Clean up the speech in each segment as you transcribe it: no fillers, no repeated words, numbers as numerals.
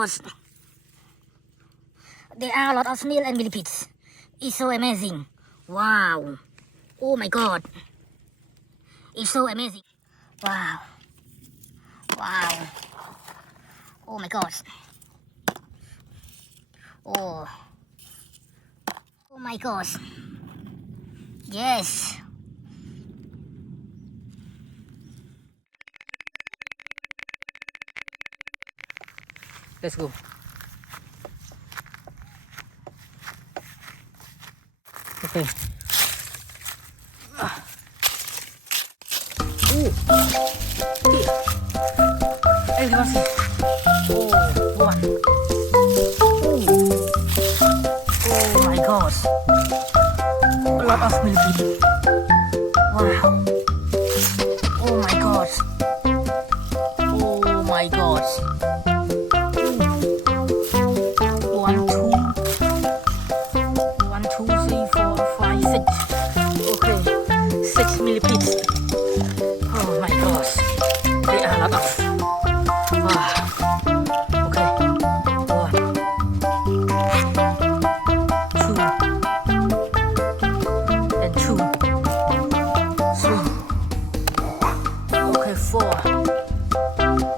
gosh. There are a lot of snail and millipedes. It's so amazing. Wow. Oh my god. It's so amazing. Wow. Wow. Oh my gosh. Oh. Oh my gosh. Yes. Let's go. Okay. Terima kasih. One. Oh my gosh. A lot of millipede. Wow. Oh my gosh. Oh my gosh. 1, 2. 1, 2, 3, 4, 5, 6. Okay. 6 millipedes. Oh my gosh. They are a lot of. Okay. 1, 2, and 2, 3. Okay, 4,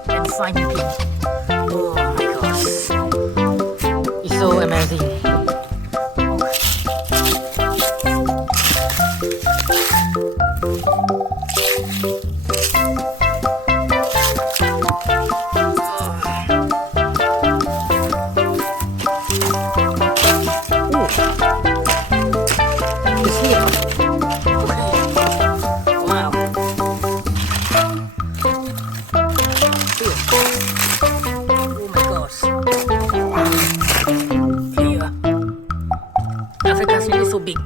and 5 millipedes. Oh my gosh. It's so amazing. Africa's really so big.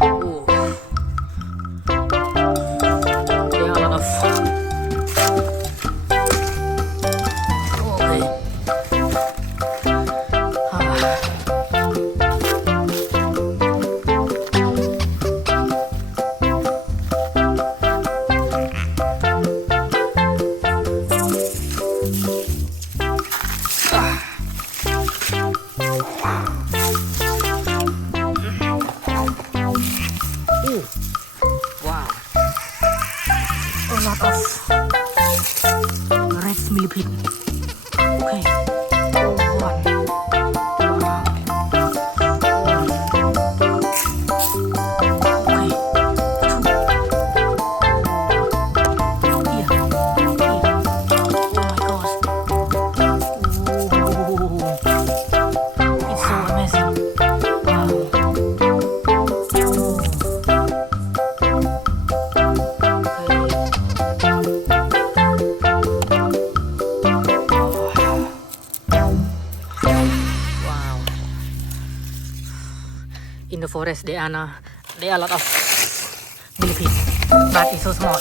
Oh. There are a lot of. Okay. Wow. A lot of red millipede. Okay. Oh, 1. Wow. Okay. 2. Here. Oh my gosh. Oh. It's so amazing. Wow. In the forest, there are a lot of millipedes, but it's so small.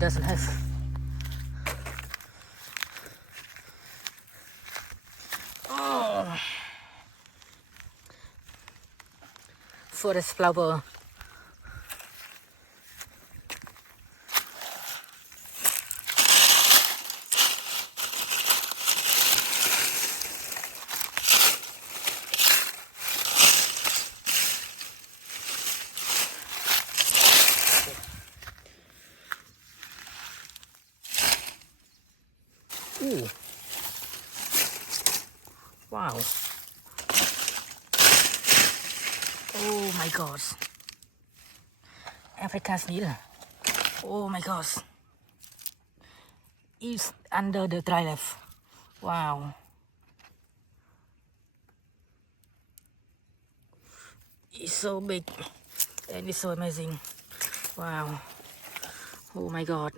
doesn't have. Oh. Forest flower. Ooh. Wow. Oh my gosh. African snail. Oh my gosh. It's under the dry leaf. Wow. It's so big and it's so amazing. Wow. Oh my god.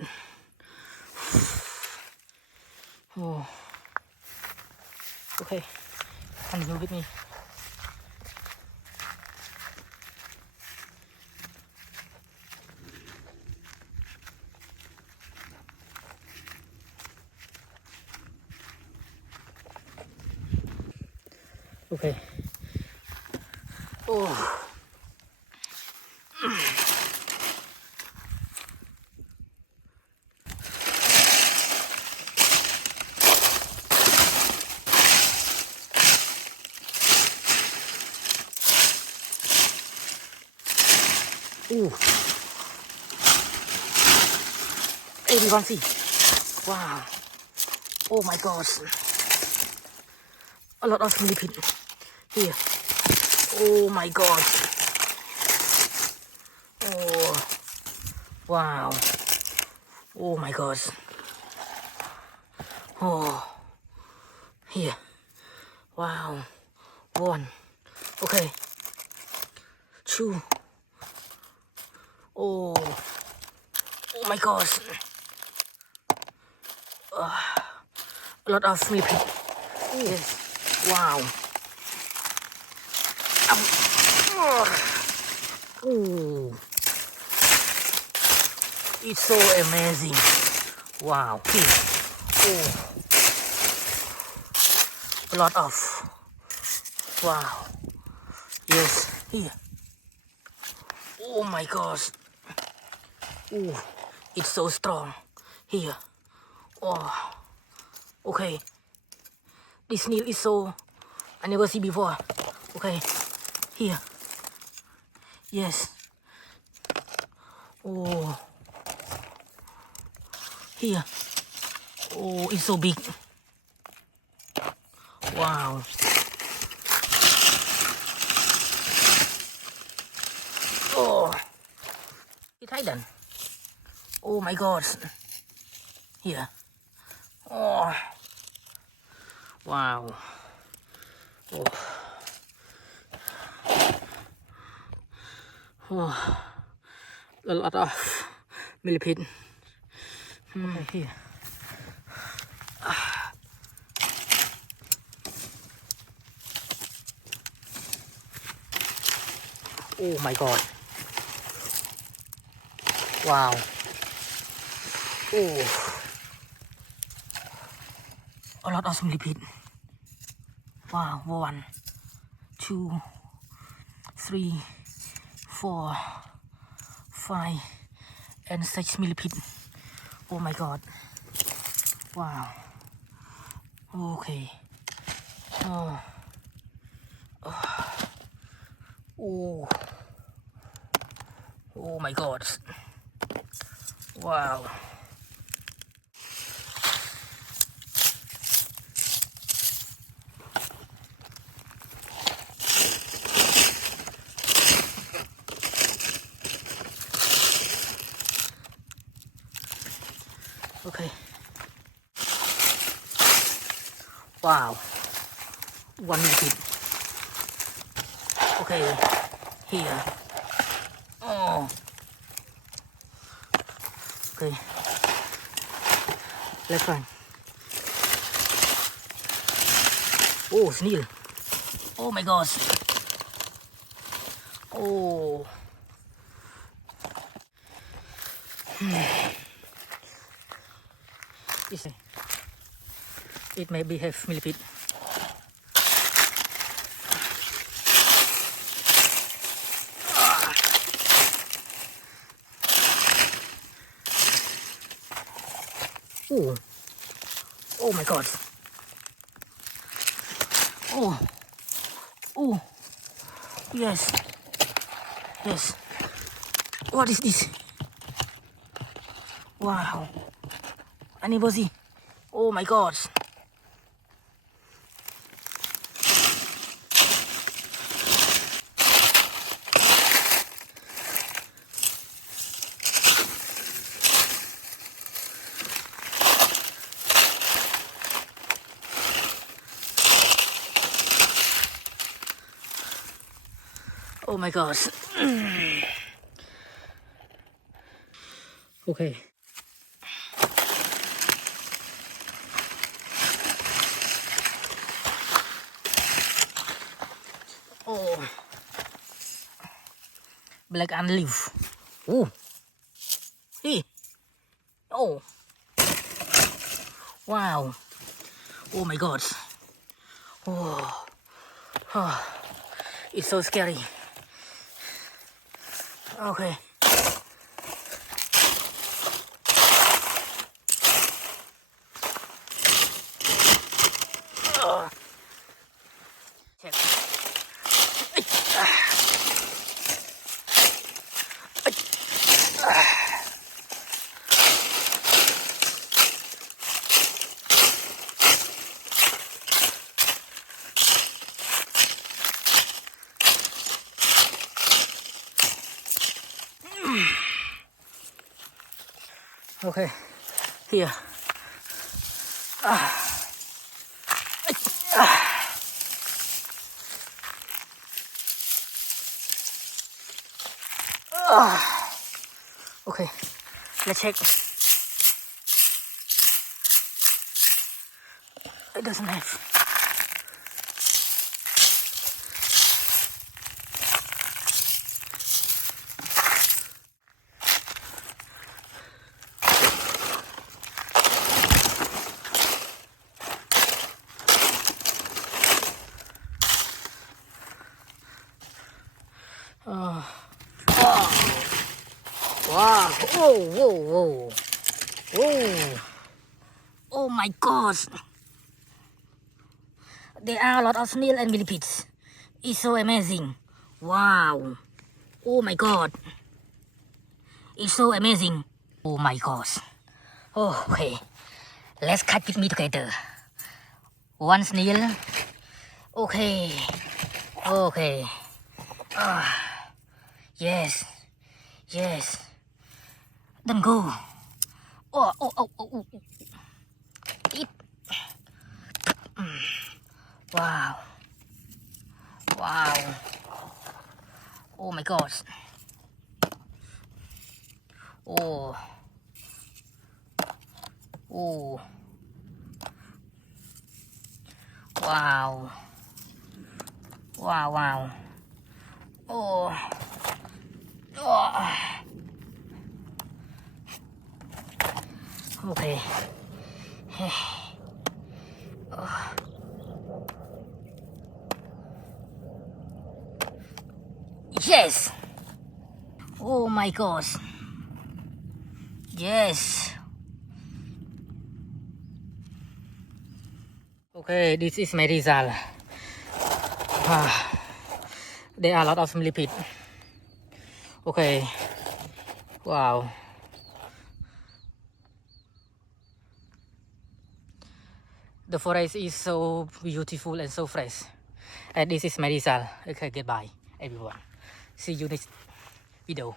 Oh. Okay. Come go with me. Okay. Oh. Ooh. Everyone see. Wow. Oh my gosh. A lot of millipede here. Oh my god. Oh. Wow. Oh my gosh. Oh. Here. Wow. One. Okay. Two. Oh. Oh my gosh. A lot of millipede. Yes. Wow. Oh. It's so amazing. Wow. Here. Oh. A lot of. Wow. Yes. Here. Oh my gosh. Oh. It's so strong. Here. Oh. Okay. This snail is so I never see before. Okay. Here. Yes. Oh. Here. Oh, it's so big. Wow. Oh. It's hidden. Oh my god. Here. Oh. Wow. Oh. Oh. A lot of millipede. Okay, here. Oh my god. Wow. Oh. A lot of millipede. Wow. 1, 2, 3, 4, 5, and 6 millipede. Oh my god. Wow. Okay. Oh. Oh. Oh my god. Wow. Okay. Wow. 1 millipede. Okay. Here. Oh. Okay. Let's find. Oh, snail. Oh my gosh. Oh. It maybe have millipede. Oh, oh my God. Oh, oh, yes, yes. What is this? Wow, anybody? Oh my God. Oh my gosh. Okay. Oh. Black ant leaf. Oh. Hey. Oh. Wow. Oh my God. Oh. Oh. It's so scary. Okay. Check. Okay. Here. Okay. Let's check. It doesn't have. Oh. Wow. Oh, whoa, whoa. Oh. Oh my gosh. There are a lot of snail and millipedes. It's so amazing. Wow. Oh my God. It's so amazing. Oh my gosh. Oh, okay. Let's cut with me together. One snail. Okay. Okay. Yes. Yes. Then go. Oh, oh, oh, oh, oh. Eat. Wow. Wow. Oh my gosh. Oh. Oh. Wow. Wow, wow. Oh. Oh. Okay. Oh. Yes. Oh my gosh. Yes. Okay, this is my result. There are a lot of millipede. Okay. Wow. The forest is so beautiful and so fresh. And this is my result. Okay, goodbye, everyone. See you next video.